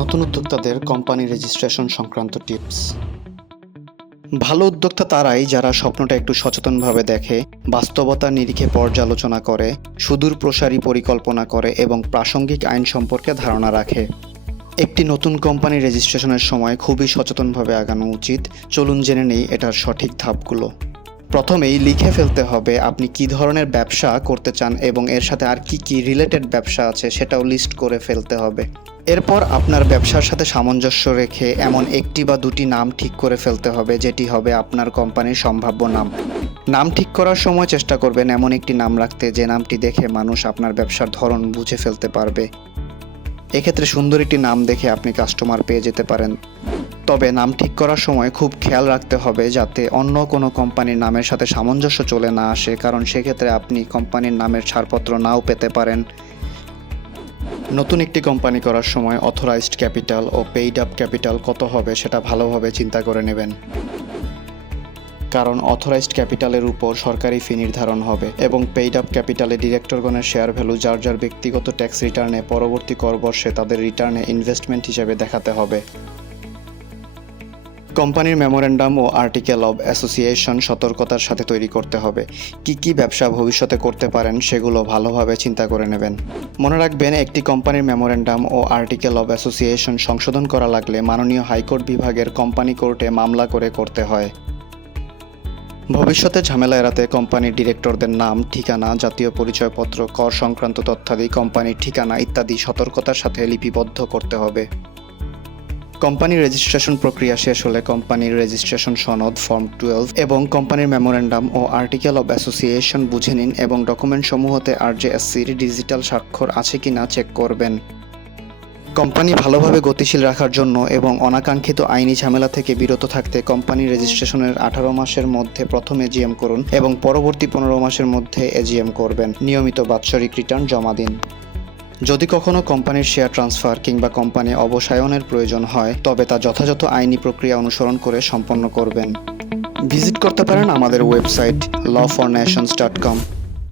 নতুন উদ্যোক্তাদের company registration সংক্রান্ত টিপস। ভালো উদ্যোক্তা তারাই যারা স্বপ্নটা একটু সচেতনভাবে দেখে, বাস্তবতার নিরিখে পর্যালোচনা করে, সুদূর প্রসারী পরিকল্পনা করে এবং প্রাসঙ্গিক আইন সম্পর্কে ধারণা রাখে। একটি নতুন কোম্পানি রেজিস্ট্রেশনের সময় খুবই সচেতনভাবে আগানো উচিত। চলুন জেনে নেই এটার সঠিক ধাপগুলো। প্রথমেই লিখে ফেলতে হবে আপনি কী ধরনের ব্যবসা করতে চান এবং এর সাথে আর কি রিলেটেড ব্যবসা আছে সেটাও লিস্ট করে ফেলতে হবে। এরপর আপনার ব্যবসার সাথে সামঞ্জস্য রেখে এমন একটি বা দুটি নাম ঠিক করে ফেলতে হবে যেটি হবে আপনার কোম্পানির সম্ভাব্য নাম। নাম ঠিক করার সময় চেষ্টা করবেন এমন একটি নাম রাখতে যে নামটি দেখে মানুষ আপনার ব্যবসার ধরন বুঝে ফেলতে পারবে। এক্ষেত্রে সুন্দর একটি নাম দেখে আপনি কাস্টমার পেয়ে যেতে পারেন। তবে নাম ঠিক করার সময় খুব খেয়াল রাখতে হবে যাতে অন্য কোনো কোম্পানির নামের সাথে সামঞ্জস্য চলে না আসে, কারণ সেক্ষেত্রে আপনি কোম্পানির নামের ছাড়পত্র নাও পেতে পারেন। নতুন একটি কোম্পানি করার সময় অথরাইজড ক্যাপিটাল ও পেইড আপ ক্যাপিটাল কত হবে সেটা ভালোভাবে চিন্তা করে নেবেন, কারণ অথরাইজড ক্যাপিটালের উপর সরকারি ফি নির্ধারণ হবে এবং পেইড আপ ক্যাপিটালে ডিরেক্টরগণের শেয়ার ভ্যালু যার যার ব্যক্তিগত ট্যাক্স রিটার্নে পরবর্তী কর বর্ষে তাদের রিটার্নে ইনভেস্টমেন্ট হিসেবে দেখাতে হবে। কোম্পানির মেমোরেন্ডাম ও আর্টিকেল অব অ্যাসোসিয়েশন সতর্কতার সাথে তৈরি করতে হবে। কি ব্যবসা ভবিষ্যতে করতে পারেন সেগুলো ভালোভাবে চিন্তা করে নেবেন। মনে রাখবেন, একটি কোম্পানির মেমোরেন্ডাম ও আর্টিকেল অব অ্যাসোসিয়েশন সংশোধন করা লাগলে মাননীয় হাইকোর্ট বিভাগের কোম্পানি কোর্টে মামলা করে করতে হয়। ভবিষ্যতে ঝামেলা এড়াতে কোম্পানির ডিরেক্টরদের নাম, ঠিকানা, জাতীয় পরিচয়পত্র, কর সংক্রান্ত তথ্যাদি, কোম্পানির ঠিকানা ইত্যাদি সতর্কতার সাথে লিপিবদ্ধ করতে হবে। কোম্পানির রেজিস্ট্রেশন প্রক্রিয়া শেষ হলে কোম্পানির রেজিস্ট্রেশন সনদ ফর্ম 12 এবং কোম্পানির মেমোরেন্ডাম ও আর্টিকেল অব অ্যাসোসিয়েশন বুঝে নিন এবং ডকুমেন্ট সমূহতে RJSCর ডিজিটাল স্বাক্ষর আছে কিনা চেক করবেন। কোম্পানি ভালোভাবে গতিশীল রাখার জন্য এবং অনাকাঙ্ক্ষিত আইনি ঝামেলা থেকে বিরত থাকতে কোম্পানি রেজিস্ট্রেশনের 18 মাসের মধ্যে প্রথম AGM করুন এবং পরবর্তী 15 মাসের মধ্যে AGM করবেন। নিয়মিত বাৎসরিক রিটার্ন জমা দিন। যদি কখনো কোম্পানির শেয়ার ট্রান্সফার কিংবা কোম্পানি অবসায়নের প্রয়োজন হয় তবে তা যথাযথ আইনি প্রক্রিয়া অনুসরণ করে সম্পন্ন করবেন। ভিজিট করতে পারেন আমাদের ওয়েবসাইট lawfornations.com।